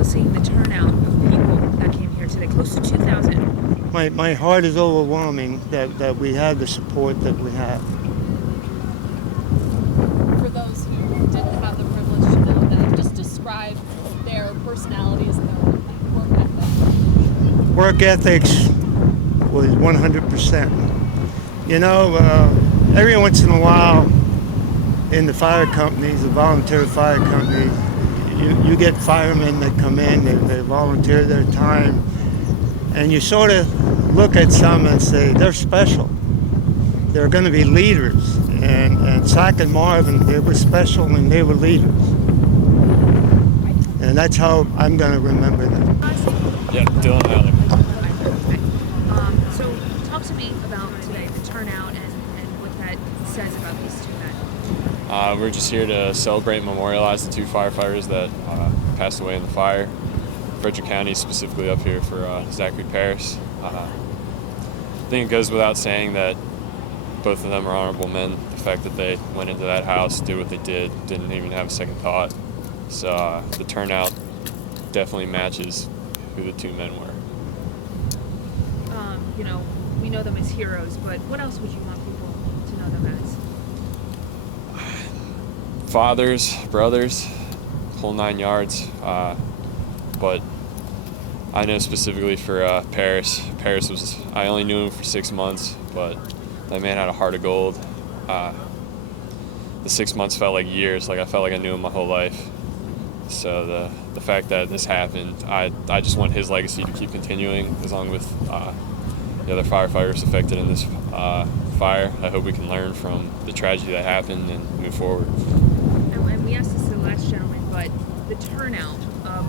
feel seeing the turnout of people that came here today? Close to 2,000. My heart is overwhelming that we have the support that we have. For those who didn't have the privilege to know them, just describe their personalities and their work ethic. Work ethics was 100%. You know, every once in a while in the fire companies, the volunteer fire companies, you get firemen that come in, they volunteer their time, and you sort of look at some and say, they're special. They're going to be leaders. And Zach and Marvin, they were special and they were leaders. And that's how I'm going to remember them. Yeah, DILON, EYLER. So talk to me about today, the turnout and what that says about these two men. We're just here to celebrate and memorialize the two firefighters that passed away in the fire. Frederick County, specifically up here for Zachary Paris. I think it goes without saying that both of them are honorable men. The fact that they went into that house, did what they did, didn't even have a second thought. So the turnout definitely matches who the two men were. You know, we know them as heroes, but what else would you want people to know them as? Fathers, brothers, whole 9 yards. But I know specifically for Paris. Paris was, I only knew him for 6 months, but that man had a heart of gold. The 6 months felt like years, like I felt like I knew him my whole life. So the fact that this happened, I just want his legacy to keep continuing, along with the other firefighters affected in this fire. I hope we can learn from the tragedy that happened and move forward. And we asked this to the last gentleman, but the turnout of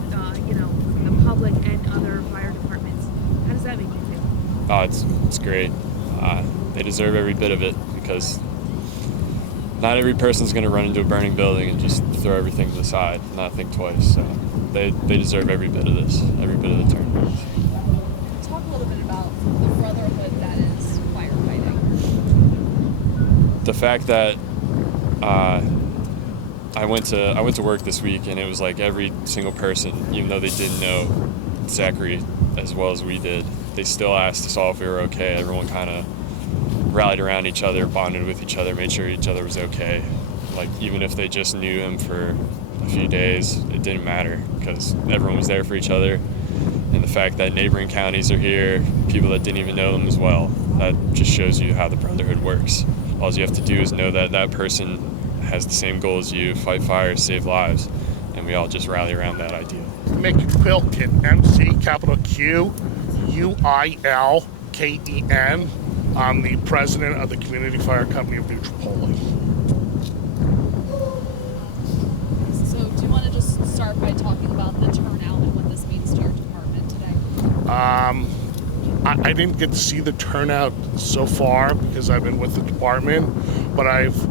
you know, the public and other fire departments, how does that make you feel? Oh, it's great. They deserve every bit of it, because not every person's going to run into a burning building and just throw everything to the side and not think twice. So they deserve every bit of this, every bit of the turnout. Talk a little bit about the brotherhood that is firefighting. The fact that I went to work this week, and it was like every single person, even though they didn't know Zachary as well as we did, they still asked us all if we were okay. Everyone kind of rallied around each other, bonded with each other, made sure each other was okay. Like, even if they just knew him for a few days, it didn't matter, because everyone was there for each other. And the fact that neighboring counties are here, people that didn't even know them as well, that just shows you how the brotherhood works. All you have to do is know that that person has the same goal as you: fight fires, save lives, and we all just rally around that idea. MCQUILKEN, MCQUILKEN. I'm the president of the Community Fire Company of New TRIPOLI. So do you want to just start by talking about the turnout and what this means to your department today? I didn't get to see the turnout so far because I've been with the department, but I've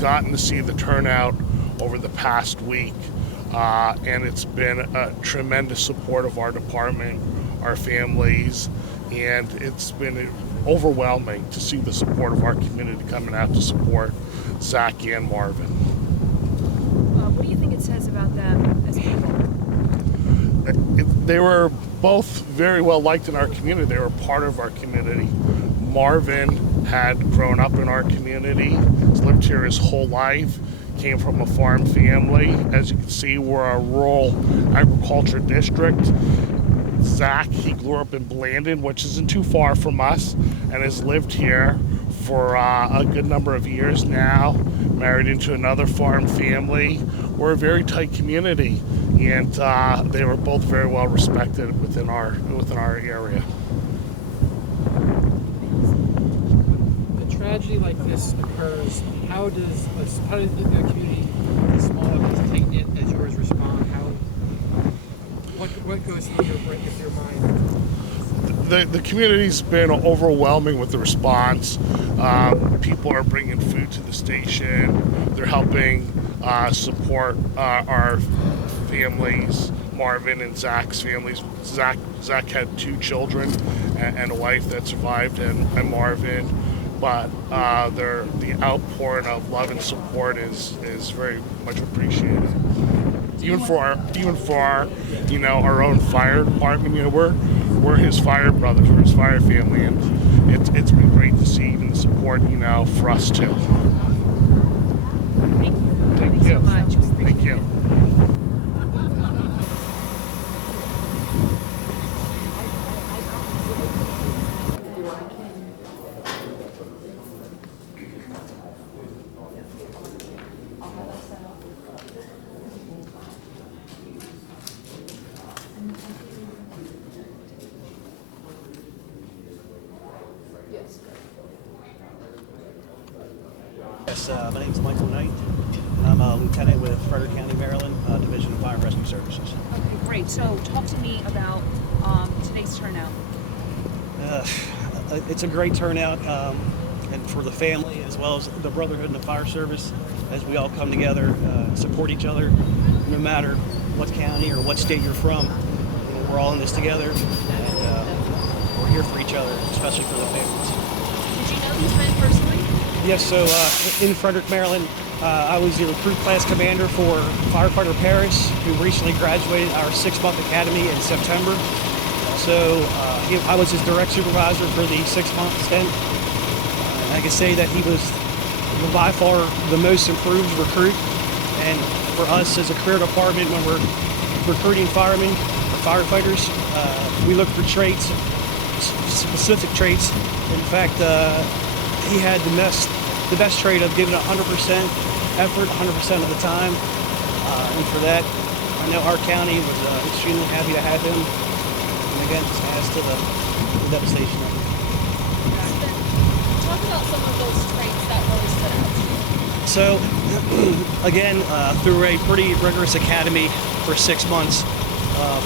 gotten to see the turnout over the past week, and it's been a tremendous support of our department, our families, and it's been overwhelming to see the support of our community coming out to support Zach and Marvin. What do you think it says about them as people? They were both very well liked in our community. They were part of our community. Marvin had grown up in our community, has lived here his whole life, came from a farm family. As you can see, we're a rural agriculture district. Zach, he grew up in Blandon, which isn't too far from us, and has lived here for a good number of years now, married into another farm family. We're a very tight community, and they were both very well respected within our area. A tragedy like this occurs, how does the community, as small as taking it as yours, respond? What goes through your mind? The community's been overwhelming with the response. People are bringing food to the station. They're helping support our families, Marvin and Zach's families. Zach had 2 children and a wife that survived, and Marvin. But the outpouring of love and support is very much appreciated. even for our you know, our own fire department. You know, we're his fire brothers, we're his fire family, and it's been great to see even the support, you know, for us too. Thank you. Thank you you. so much. We Thank appreciate you. it. Yes, my name is Michael Knight. I'm a lieutenant with Frederick County, Maryland, Division of Fire and Rescue Services. Okay, great. So talk to me about today's turnout. It's a great turnout, and for the family as well as the brotherhood and the fire service, as we all come together, support each other, no matter what county or what state you're from. You know, we're all in this together, and we're here for each other, especially for the families. Did you know these men personally? Yes, so in Frederick, Maryland, I was the recruit class commander for firefighter Paris, who recently graduated our 6-month academy in September. So I was his direct supervisor for the 6-month stint. I can say that he was by far the most improved recruit. And for us as a career department, when we're recruiting firemen or firefighters, we look for traits, specific traits. In fact, he had the best trait of giving 100% effort 100% of the time. And for that, I know our county was extremely happy to have him. And again, just adds to the devastation of it. Talk about some of those traits that really stood out to you. So, again, through a pretty rigorous academy for 6 months,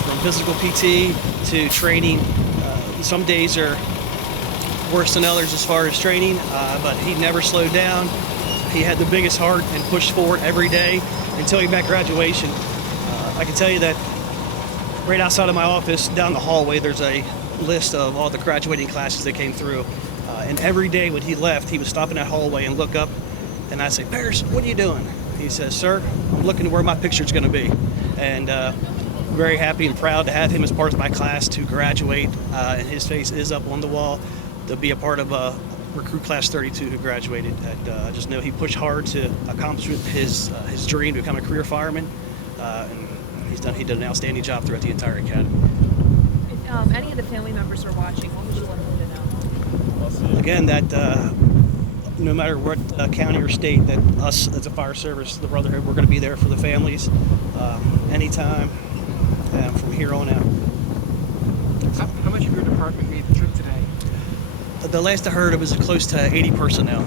from physical PT to training, some days are worse than others as far as training, but he never slowed down. He had the biggest heart and pushed forward every day until he met graduation. I can tell you that right outside of my office, down the hallway, there's a list of all the graduating classes that came through. And every day when he left, he would stop in that hallway and look up, and I'd say, "Paris, what are you doing?" He says, "Sir, I'm looking to where my picture's gonna be." And very happy and proud to have him as part of my class to graduate, and his face is up on the wall to be a part of recruit class 32 who graduated. And I just know he pushed hard to accomplish his dream to become a career fireman, and he did an outstanding job throughout the entire academy. If any of the family members are watching, what would you want them to know? Again, that no matter what county or state, that us as a fire service, the brotherhood, we're going to be there for the families anytime from here on out. How much of your department made the trip today? The last I heard, it was close to 80 personnel.